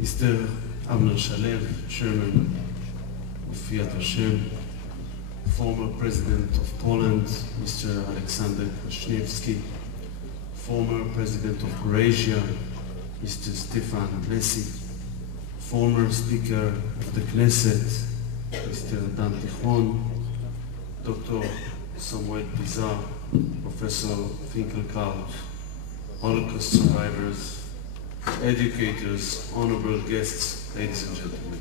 Mr. Avner Shalev, Chairman of Vashem, former President of Poland, Mr. Alexander Kwasniewski, former President of Croatia, Mr. Stefan Lesi, former Speaker of the Knesset, Mr. Dan Tichon, Dr. Samuel Pizar, Professor Finkelkraut, Holocaust survivors, educators, honorable guests, ladies and gentlemen.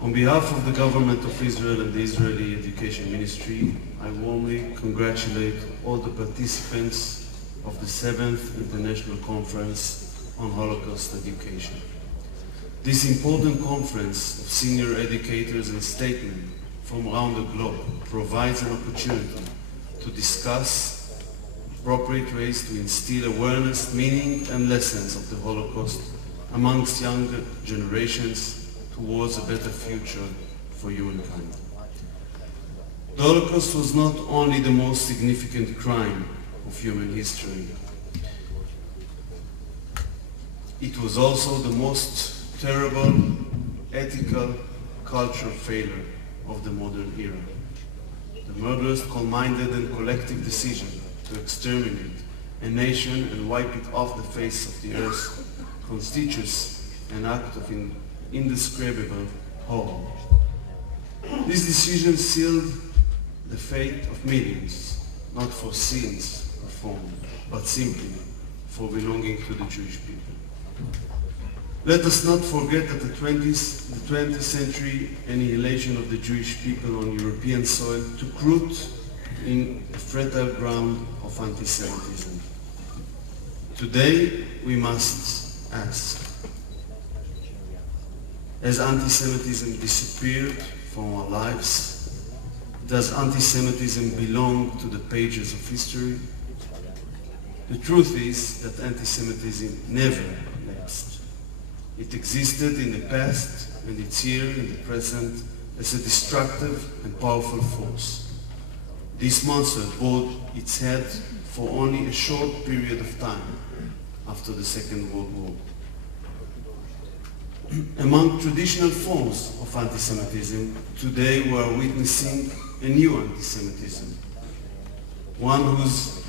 On behalf of the Government of Israel and the Israeli Education Ministry, I warmly congratulate all the participants of the 7th International Conference on Holocaust Education. This important conference of senior educators and statesmen from around the globe provides an opportunity to discuss appropriate ways to instill awareness, meaning and lessons of the Holocaust amongst younger generations towards a better future for humankind. The Holocaust was not only the most significant crime of human history, it was also the most terrible ethical, cultural failure of the modern era. The murderous, cold-minded and collective decision to exterminate a nation and wipe it off the face of the earth constitutes an act of indescribable horror. This decision sealed the fate of millions, not for sins performed, but simply for belonging to the Jewish people. Let us not forget that the 20th century annihilation of the Jewish people on European soil took root in a fertile ground of anti-Semitism. Today, we must ask, has anti-Semitism disappeared from our lives? Does anti-Semitism belong to the pages of history? The truth is that anti-Semitism never lapsed. It existed in the past and it's here in the present as a destructive and powerful force. This monster bore its head for only a short period of time after the Second World War. Among traditional forms of anti-Semitism, today we are witnessing a new anti-Semitism, one whose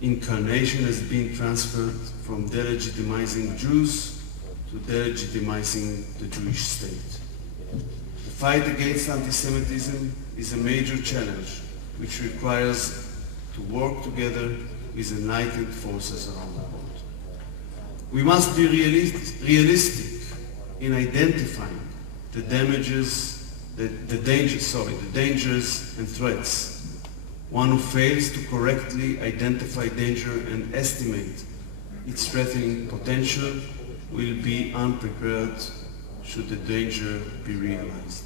incarnation has been transferred from delegitimizing Jews to delegitimizing the Jewish state. The fight against anti-Semitism is a major challenge which requires to work together with united forces around the world. We must be realistic in identifying the dangers and threats. One who fails to correctly identify danger and estimate its threatening potential will be unprepared should the danger be realized.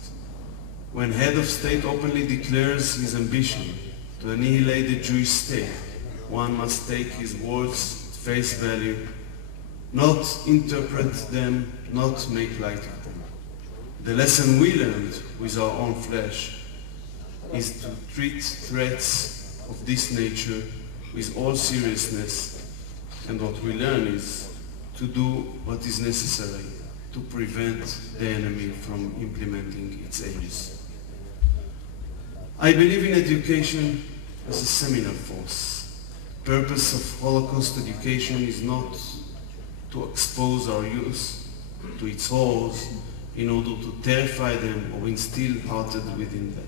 When head of state openly declares his ambition to annihilate the Jewish state, one must take his words at face value, not interpret them, not make light of them. The lesson we learned with our own flesh is to treat threats of this nature with all seriousness, and what we learn is to do what is necessary to prevent the enemy from implementing its aims. I believe in education as a seminal force. The purpose of Holocaust education is not to expose our youth to its horrors in order to terrify them or instill hatred within them.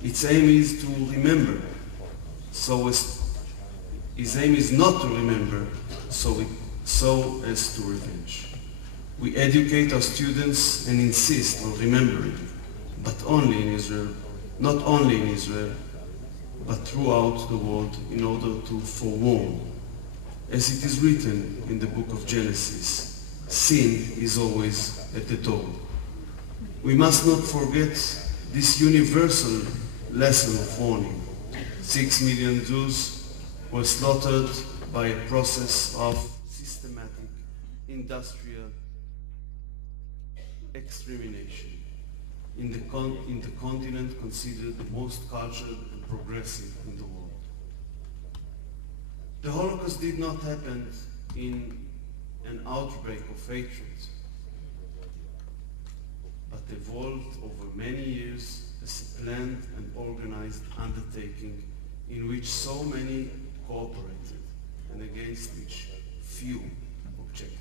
Its aim is to remember, his aim is not to remember, so as to revenge. We educate our students and insist on remembering, but only in Israel, not only in Israel, but throughout the world in order to forewarn. As it is written in the book of Genesis, sin is always at the door. We must not forget this universal lesson of warning. 6 million Jews were slaughtered by a process of systematic industrial extermination in the continent considered the most cultured and progressive in the world. The Holocaust did not happen in an outbreak of hatred, but evolved over many years as a planned and organized undertaking in which so many cooperated and against which few objected.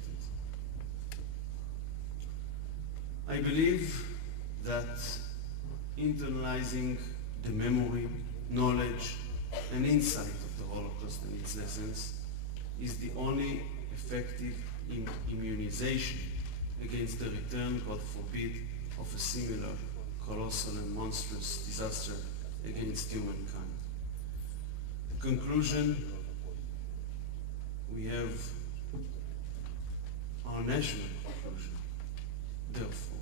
I believe that internalizing the memory, knowledge, and insight of the Holocaust and its lessons is the only effective immunization against the return, God forbid, of a similar colossal and monstrous disaster against humankind. The conclusion, we have our national conclusion, therefore,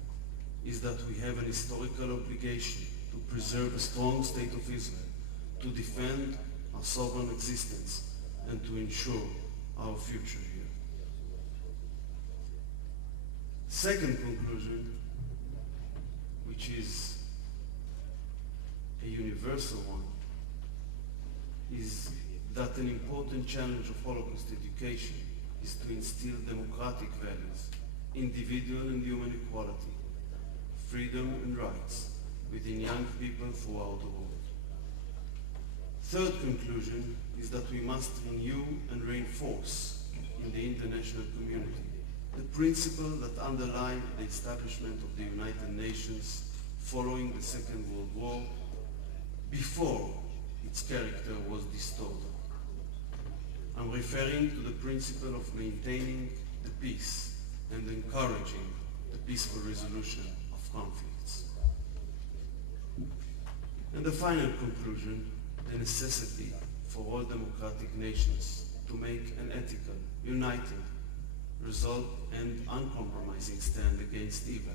is that we have an historical obligation to preserve a strong state of Israel, to defend our sovereign existence, and to ensure our future here. Second conclusion, which is a universal one, is that an important challenge of Holocaust education is to instill democratic values, individual and human equality, freedom and rights within young people throughout the world. Third conclusion is that we must renew and reinforce in the international community the principle that underlined the establishment of the United Nations following the Second World War, before its character was distorted. I'm referring to the principle of maintaining the peace and encouraging the peaceful resolution of conflicts. And the final conclusion, the necessity for all democratic nations to make an ethical, united, resolved and uncompromising stand against evil.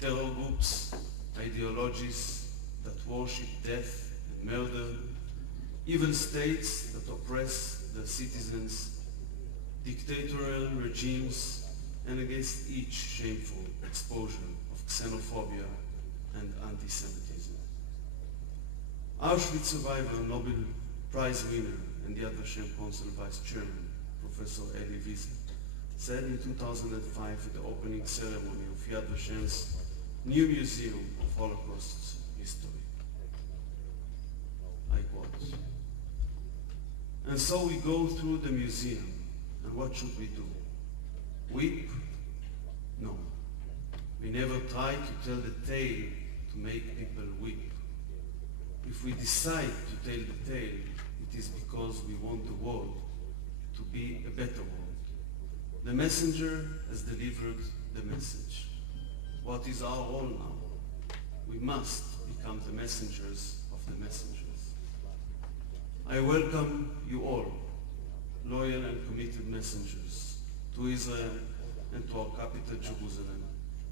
Terror groups, ideologies that worship death and murder, evil states that oppress their citizens, dictatorial regimes, and against each shameful exposure of xenophobia and anti-Semitism. Auschwitz survivor, Nobel Prize winner, and Yad Vashem Council Vice Chairman, Professor Elie Wiesel, said in 2005 at the opening ceremony of Yad Vashem's new Museum of Holocaust History. I quote, "And so we go through the museum, and what should we do? Weep? No. We never try to tell the tale to make people weep. If we decide to tell the tale, it is because we want the world to be a better world. The messenger has delivered the message. What is our role now? We must become the messengers of the messengers. I welcome you all, loyal and committed messengers, to Israel and to our capital, Jerusalem,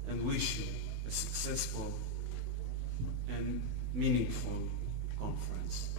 and wish you a successful and meaningful conference.